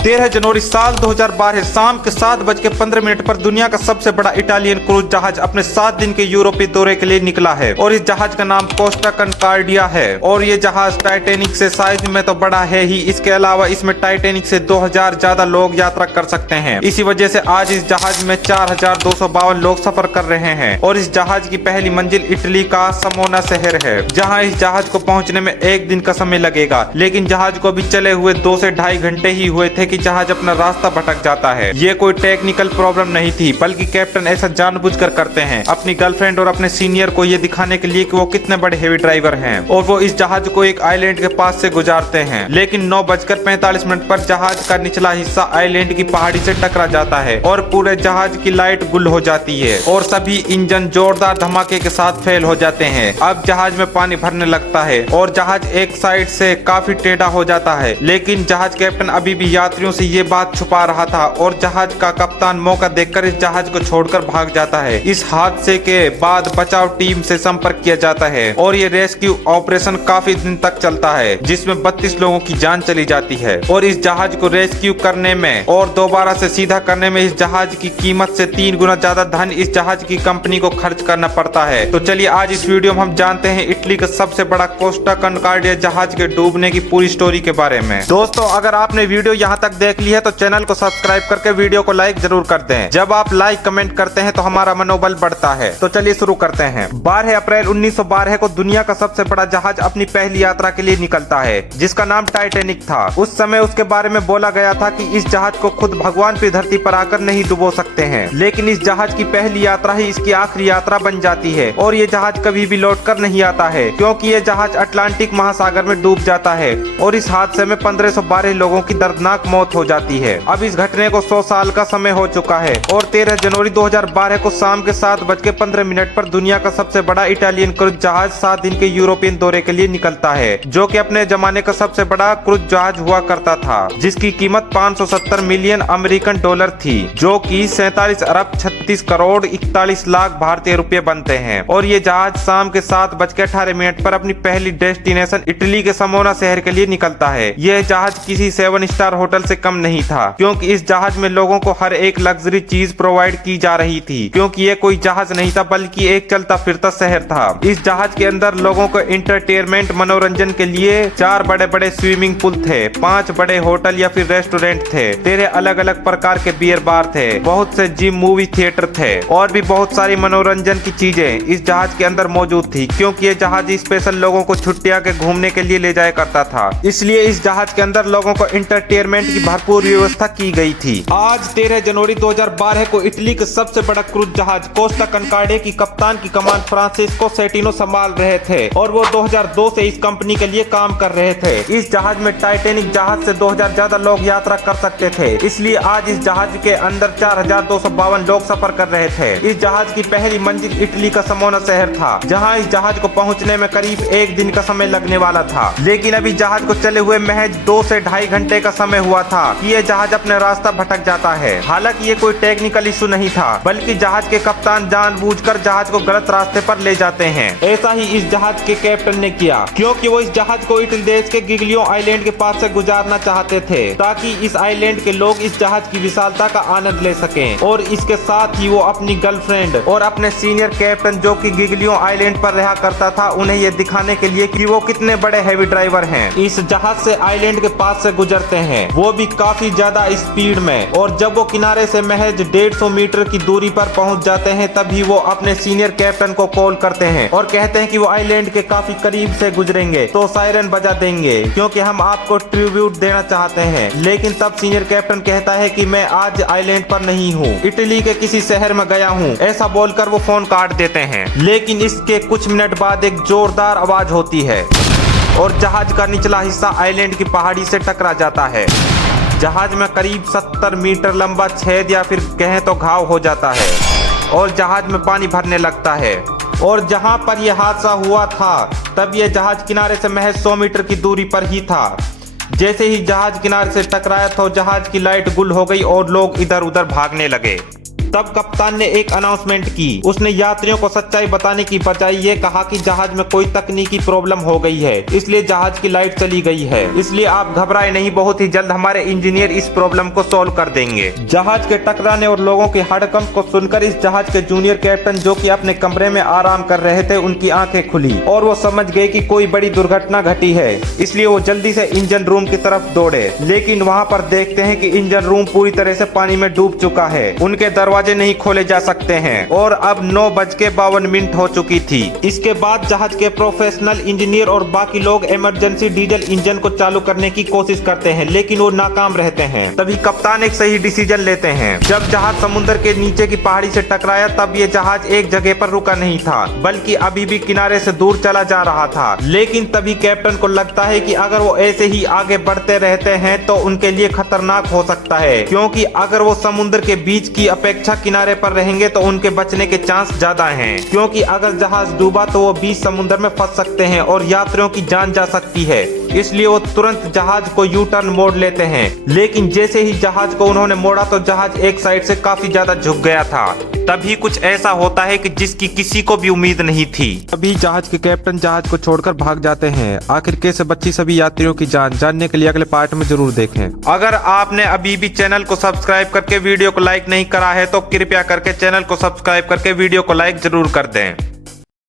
13 जनवरी साल 2012 शाम के 7:15 पर दुनिया का सबसे बड़ा इटालियन क्रूज जहाज अपने 7 दिन के यूरोपीय दौरे के लिए निकला है और इस जहाज का नाम कोस्टा कनकॉर्डिया है। और ये जहाज टाइटैनिक से साइज में तो बड़ा है ही, इसके अलावा इसमें टाइटैनिक से 2000 ज्यादा लोग यात्रा कर सकते हैं। इसी वजह से आज इस जहाज में 4252 लोग सफर कर रहे हैं। और इस जहाज की पहली मंजिल इटली का समोना शहर है, जहाँ इस जहाज को पहुँचने में 1 दिन का समय लगेगा। लेकिन जहाज को अभी चले हुए 2 से 2.5 घंटे ही हुए थे कि जहाज अपना रास्ता भटक जाता है। ये कोई टेक्निकल प्रॉब्लम नहीं थी, बल्कि कैप्टन ऐसा जानबूझकर करते हैं अपनी गर्लफ्रेंड और अपने सीनियर को ये दिखाने के लिए कि वो कितने बड़े हेवी ड्राइवर हैं। और वो इस जहाज को एक आइलैंड के पास से गुजारते हैं। लेकिन 9:45 पर जहाज का निचला हिस्सा आइलैंड की पहाड़ी से टकरा जाता है और पूरे जहाज की लाइट गुल हो जाती है और सभी इंजन जोरदार धमाके के साथ फेल हो जाते हैं। अब जहाज में पानी भरने लगता है और जहाज एक साइड से काफी टेढ़ा हो जाता है। लेकिन जहाज कैप्टन अभी भी यात्रियों से ये बात छुपा रहा था और जहाज का कप्तान मौका देखकर इस जहाज को छोड़कर भाग जाता है। इस हादसे के बाद बचाव टीम से संपर्क किया जाता है और ये रेस्क्यू ऑपरेशन काफी दिन तक चलता है, जिसमें 32 लोगों की जान चली जाती है। और इस जहाज को रेस्क्यू करने में और दोबारा से सीधा करने में इस जहाज की कीमत से 3 गुना ज्यादा धन इस जहाज की कंपनी को खर्च करना पड़ता है। तो चलिए आज इस वीडियो में हम जानते हैं इटली का सबसे बड़ा कोस्टा कनकॉर्डिया जहाज के डूबने की पूरी स्टोरी के बारे में। दोस्तों, अगर आपने वीडियो यहाँ तक देख ली है तो चैनल को सब्सक्राइब करके वीडियो को लाइक जरूर कर दें। जब आप लाइक कमेंट करते हैं तो हमारा मनोबल बढ़ता है। तो चलिए शुरू करते हैं। 12 अप्रैल 1912 को दुनिया का सबसे बड़ा जहाज अपनी पहली यात्रा के लिए निकलता है, जिसका नाम टाइटैनिक था। उस समय उसके बारे में बोला गया था कि इस जहाज को खुद भगवान भी धरती पर आकर नहीं डुबो सकते हैं। लेकिन इस जहाज की पहली यात्रा ही इसकी आखिरी यात्रा बन जाती है और ये जहाज कभी भी लौट कर नहीं आता है, क्योंकि ये जहाज अटलांटिक महासागर में डूब जाता है। और इस हादसे में 1512 लोगों की दर्दनाक मौत हो जाती है। अब इस घटने को 100 साल का समय हो चुका है और 13 जनवरी 2012 को शाम के 7:15 पर दुनिया का सबसे बड़ा इटालियन क्रूज जहाज 7 दिन के यूरोपियन दौरे के लिए निकलता है, जो कि अपने जमाने का सबसे बड़ा क्रूज जहाज हुआ करता था, जिसकी कीमत 570 मिलियन अमेरिकन डॉलर थी, जो कि 47 अरब 36 करोड़ 41 लाख भारतीय रुपए बनते हैं। और ये जहाज शाम के 7:18 पर अपनी पहली डेस्टिनेशन इटली के समोना शहर के लिए निकलता है। यह जहाज किसी 7 स्टार होटल से कम नहीं था, क्योंकि इस जहाज में लोगों को हर एक लग्जरी चीज प्रोवाइड की जा रही थी, क्योंकि ये कोई जहाज नहीं था बल्कि एक चलता फिरता शहर था। इस जहाज के अंदर लोगों को एंटरटेनमेंट मनोरंजन के लिए 4 बड़े बड़े स्विमिंग पूल थे, 5 बड़े होटल या फिर रेस्टोरेंट थे, 13 अलग अलग प्रकार के बियर बार थे, बहुत से जिम मूवी थिएटर थे और भी बहुत सारी मनोरंजन की चीजें इस जहाज के अंदर मौजूद थी, क्योंकि ये जहाज स्पेशल लोगों को छुट्टियां के घूमने के लिए ले जाया करता था। इसलिए इस जहाज के अंदर लोगों को एंटरटेनमेंट की भरपूर व्यवस्था की गई थी। आज 13 जनवरी 2012 को इटली के सबसे बड़ा क्रूज जहाज कोस्टा कनकॉर्डिया की कप्तान की कमान फ्रांसिस्को सेटिनो संभाल रहे थे और वो 2002 से इस कंपनी के लिए काम कर रहे थे। इस जहाज में टाइटैनिक जहाज से 2000 ज्यादा लोग यात्रा कर सकते थे, इसलिए आज इस जहाज के अंदर 4252 लोग सफर कर रहे थे। इस जहाज की पहली मंजिल इटली का समोना शहर था, जहाँ इस जहाज को पहुँचने में करीब 1 दिन का समय लगने वाला था। लेकिन अभी जहाज को चले हुए महज 2 से 2.5 घंटे का समय हुआ था कि ये जहाज अपने रास्ता भटक जाता है। हालांकि ये कोई टेक्निकल इशू नहीं था, बल्कि जहाज के कप्तान जानबूझकर जहाज को गलत रास्ते पर ले जाते हैं। ऐसा ही इस जहाज के कैप्टन ने किया, क्योंकि वो इस जहाज को इटली देश के गिग्लियो आइलैंड के पास से गुजारना चाहते थे, ताकि इस आइलैंड के लोग इस जहाज की विशालता का आनंद ले सकें। और इसके साथ ही वो अपनी गर्लफ्रेंड और अपने सीनियर कैप्टन, जो कि गिग्लियो आइलैंड पर रहा करता था, उन्हें ये दिखाने के लिए कि वो कितने बड़े हैवी ड्राइवर हैं, इस जहाज से आइलैंड के पास से गुजरते हैं, वो भी काफी ज्यादा स्पीड में। और जब वो किनारे से महज 150 मीटर की दूरी पर पहुंच जाते हैं, तभी वो अपने सीनियर कैप्टन को कॉल करते हैं और कहते हैं कि वो आइलैंड के काफी करीब से गुजरेंगे तो सायरन बजा देंगे, क्योंकि हम आपको ट्रिब्यूट देना चाहते हैं। लेकिन तब सीनियर कैप्टन कहता है कि मैं आज आइलैंड पर नहीं हूँ, इटली के किसी शहर में गया हूँ। ऐसा बोलकर वो फोन काट देते हैं। लेकिन इसके कुछ मिनट बाद एक जोरदार आवाज होती है और जहाज का निचला हिस्सा आइलैंड की पहाड़ी से टकरा जाता है। जहाज में करीब 70 मीटर लंबा छेद या फिर कहें तो घाव हो जाता है और जहाज में पानी भरने लगता है। और जहां पर यह हादसा हुआ था, तब यह जहाज किनारे से महज 100 मीटर की दूरी पर ही था। जैसे ही जहाज किनारे से टकराया तो जहाज की लाइट गुल हो गई और लोग इधर उधर भागने लगे। तब कप्तान ने एक अनाउंसमेंट की। उसने यात्रियों को सच्चाई बताने की बजाय ये कहा कि जहाज में कोई तकनीकी प्रॉब्लम हो गई है, इसलिए जहाज की लाइट चली गई है। इसलिए आप घबराए नहीं, बहुत ही जल्द हमारे इंजीनियर इस प्रॉब्लम को सॉल्व कर देंगे। जहाज के टकराने और लोगों की हड़कंप को सुनकर इस जहाज के जूनियर कैप्टन, जो कि अपने कमरे में आराम कर रहे थे, उनकी आंखें खुली और वो समझ गए कि कोई बड़ी दुर्घटना घटी है। इसलिए वो जल्दी से इंजन रूम की तरफ दौड़े, लेकिन वहाँ पर देखते हैं कि इंजन रूम पूरी तरह से पानी में डूब चुका है। उनके दरवाजे नहीं खोले जा सकते हैं और अब 9:52 हो चुकी थी। इसके बाद जहाज के प्रोफेशनल इंजीनियर और बाकी लोग इमरजेंसी डीजल इंजन को चालू करने की कोशिश करते हैं, लेकिन वो नाकाम रहते हैं। तभी कप्तान एक सही डिसीजन लेते हैं। जब जहाज समुद्र के नीचे की पहाड़ी से टकराया, तब ये जहाज एक जगह पर रुका नहीं था, बल्कि अभी भी किनारे से दूर चला जा रहा था। लेकिन तभी कैप्टन को लगता है कि अगर वो ऐसे ही आगे बढ़ते रहते हैं तो उनके लिए खतरनाक हो सकता है, क्योंकि अगर वो समुद्र के बीच की अपेक्षा किनारे पर रहेंगे तो उनके बचने के चांस ज्यादा हैं, क्योंकि अगर जहाज डूबा तो वो बीच समुद्र में फंस सकते हैं और यात्रियों की जान जा सकती है। इसलिए वो तुरंत जहाज को यू टर्न मोड़ लेते हैं। लेकिन जैसे ही जहाज को उन्होंने मोड़ा तो जहाज एक साइड से काफी ज्यादा झुक गया था। तभी कुछ ऐसा होता है कि जिसकी किसी को भी उम्मीद नहीं थी। तभी जहाज के कैप्टन जहाज को छोड़कर भाग जाते हैं। आखिर कैसे बची सभी यात्रियों की जान, जानने के लिए अगले पार्ट में जरूर देखें। अगर आपने अभी भी चैनल को सब्सक्राइब करके वीडियो को लाइक नहीं करा है तो कृपया करके चैनल को सब्सक्राइब करके वीडियो को लाइक जरूर कर दें।